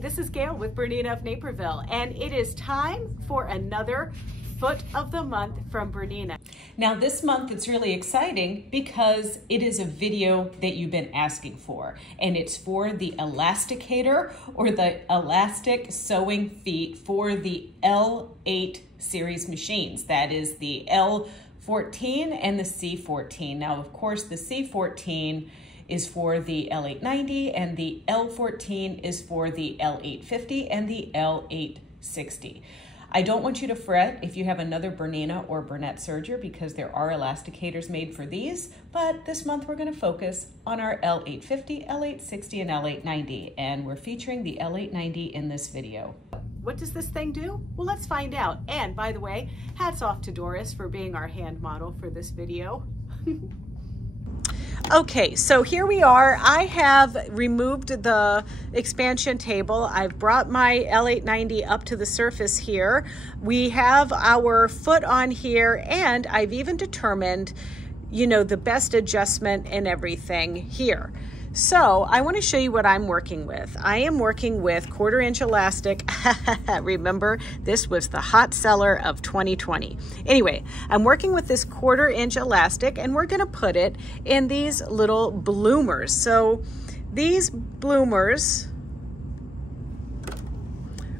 This is Gail with Bernina of Naperville, and it is time for another Foot of the Month from Bernina. Now this month it's really exciting because it is a video that you've been asking for, and it's for the Elasticator or the elastic sewing feet for the L8 series machines. That is the L14 and the C14. Now of course the C14 is for the L890 and the L14 is for the L850 and the L860. I don't want you to fret if you have another Bernina or Bernette serger because there are elasticators made for these, but this month we're going to focus on our L850, L860, and L890, and we're featuring the L890 in this video. What does this thing do? Well, let's find out. And by the way, hats off to Doris for being our hand model for this video. Okay, so here we are. I have removed the expansion table. I've brought my L890 up to the surface here. We have our foot on here, and I've even determined, you know, the best adjustment and everything here. So I want to show you what I'm working with. I am working with 1/4 inch elastic. Remember, this was the hot seller of 2020. Anyway, I'm working with this 1/4 inch elastic, and we're going to put it in these little bloomers. So these bloomers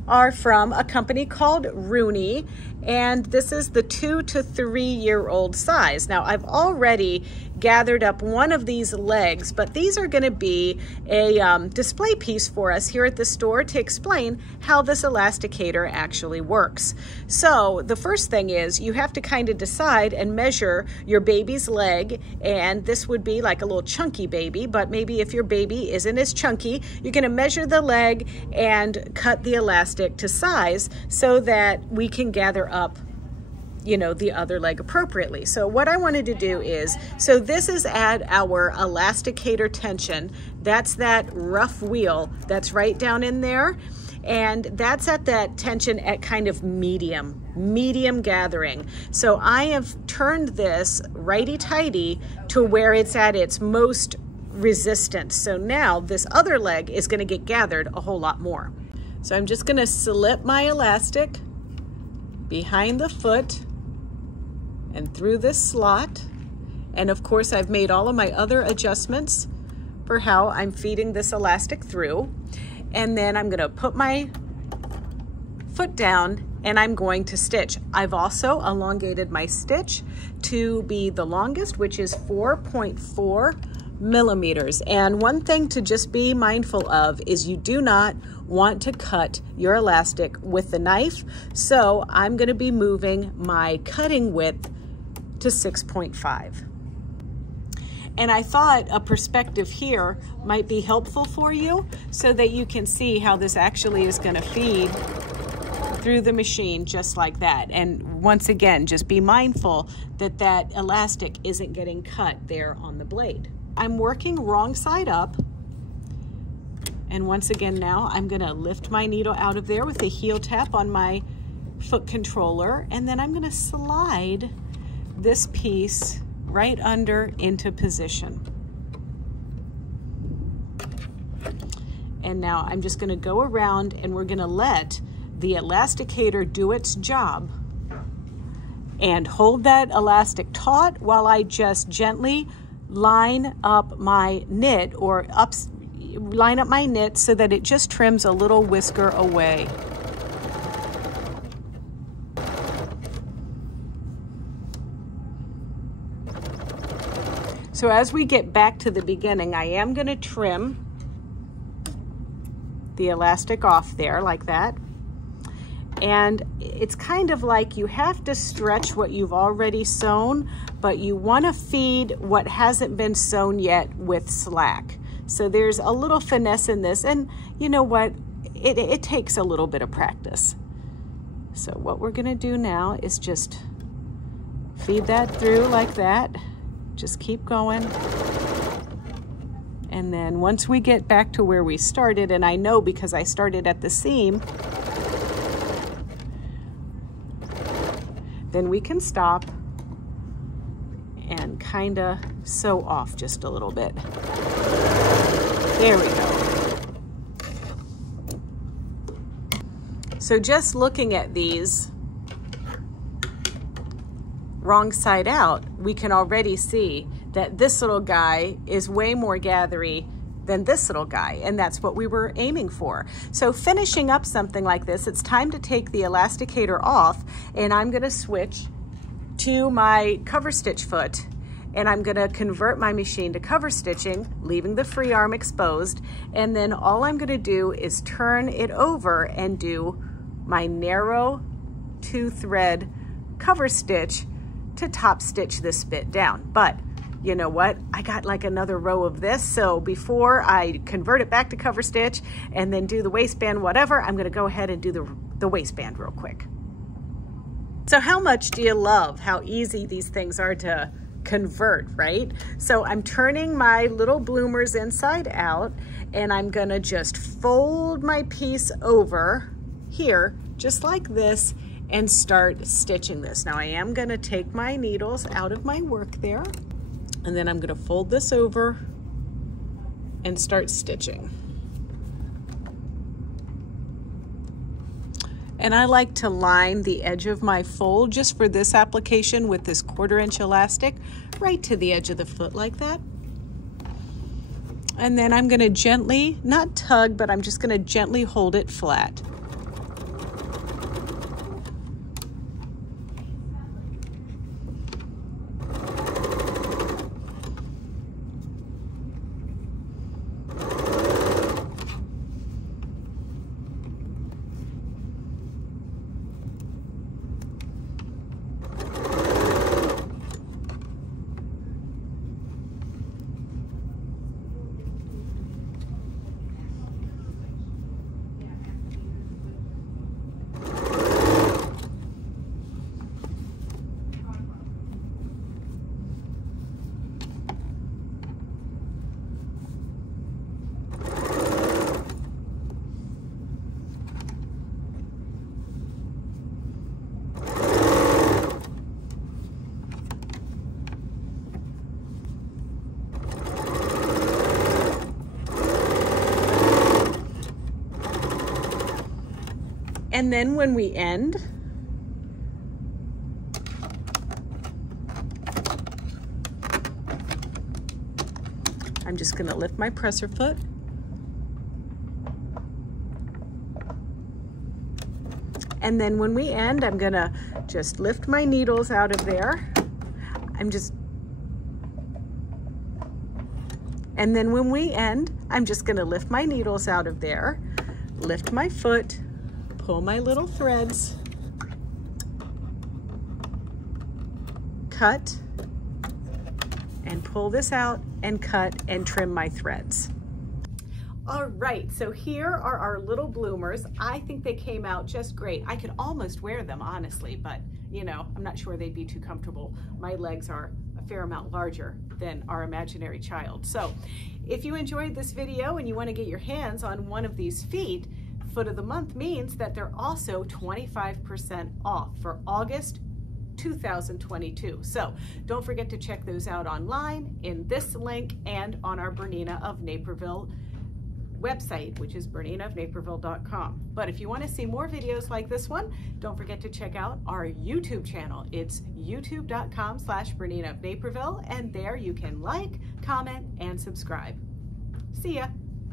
are from a company called Rooney, and this is the 2 to 3 year old size. Now I've already gathered up one of these legs, but these are going to be a display piece for us here at the store to explain how this elasticator actually works. So the first thing is you have to kind of decide and measure your baby's leg, and this would be like a little chunky baby, but maybe if your baby isn't as chunky, you're going to measure the leg and cut the elastic to size so that we can gather up, you know, the other leg appropriately. So what I wanted to do is, so this is at our elasticator tension. That's that rough wheel that's right down in there. And that's at that tension at kind of medium gathering. So I have turned this righty-tighty to where it's at its most resistance. So now this other leg is going to get gathered a whole lot more. So I'm just going to slip my elastic behind the foot and through this slot. And of course I've made all of my other adjustments for how I'm feeding this elastic through. And then I'm going to put my foot down and I'm going to stitch. I've also elongated my stitch to be the longest, which is 4.4 millimeters. And one thing to just be mindful of is you do not want to cut your elastic with the knife. So I'm going to be moving my cutting width to 6.5. And I thought a perspective here might be helpful for you so that you can see how this actually is going to feed through the machine just like that. And once again, just be mindful that that elastic isn't getting cut there on the blade. I'm working wrong side up. And once again now, I'm going to lift my needle out of there with a heel tap on my foot controller. And then I'm going to slide this piece right under into position. And now I'm just going to go around and we're going to let the elasticator do its job and hold that elastic taut while I just gently line up my knit or line up my knit so that it just trims a little whisker away. So as we get back to the beginning, I am going to trim the elastic off there like that. And it's kind of like you have to stretch what you've already sewn, but you want to feed what hasn't been sewn yet with slack. So there's a little finesse in this, and you know what? It takes a little bit of practice. So what we're going to do now is just feed that through like that. Just keep going. And then once we get back to where we started, and I know because I started at the seam, then we can stop and kind of sew off just a little bit. There we go. So just looking at these wrong side out, we can already see that this little guy is way more gathery than this little guy, and that's what we were aiming for. So finishing up something like this, it's time to take the elasticator off, and I'm gonna switch to my cover stitch foot, and I'm gonna convert my machine to cover stitching, leaving the free arm exposed, and then all I'm gonna do is turn it over and do my narrow 2-thread cover stitch to top stitch this bit down. But you know what? I got like another row of this, so before I convert it back to cover stitch and then do the waistband, whatever, I'm gonna go ahead and do the waistband real quick. So how much do you love how easy these things are to convert, right? So I'm turning my little bloomers inside out, and I'm gonna just fold my piece over here, just like this, and start stitching this. Now I am gonna take my needles out of my work there, and then I'm gonna fold this over and start stitching. And I like to line the edge of my fold just for this application with this 1/4" elastic right to the edge of the foot like that. And then I'm gonna gently, not tug, but I'm just gonna gently hold it flat. And then when we end, I'm just gonna lift my presser foot. And then when we end, I'm gonna just lift my needles out of there. And then when we end, I'm just gonna lift my needles out of there, lift my foot, pull my little threads, cut, and pull this out and cut and trim my threads. All right, so here are our little bloomers. I think they came out just great. I could almost wear them, honestly, but you know, I'm not sure they'd be too comfortable. My legs are a fair amount larger than our imaginary child. So if you enjoyed this video and you want to get your hands on one of these feet, Foot of the Month means that they're also 25% off for August 2022. So don't forget to check those out online in this link and on our Bernina of Naperville website, which is berninaofnaperville.com. But if you want to see more videos like this one, don't forget to check out our YouTube channel. It's youtube.com/Bernina of Naperville, and there you can like, comment, and subscribe. See ya.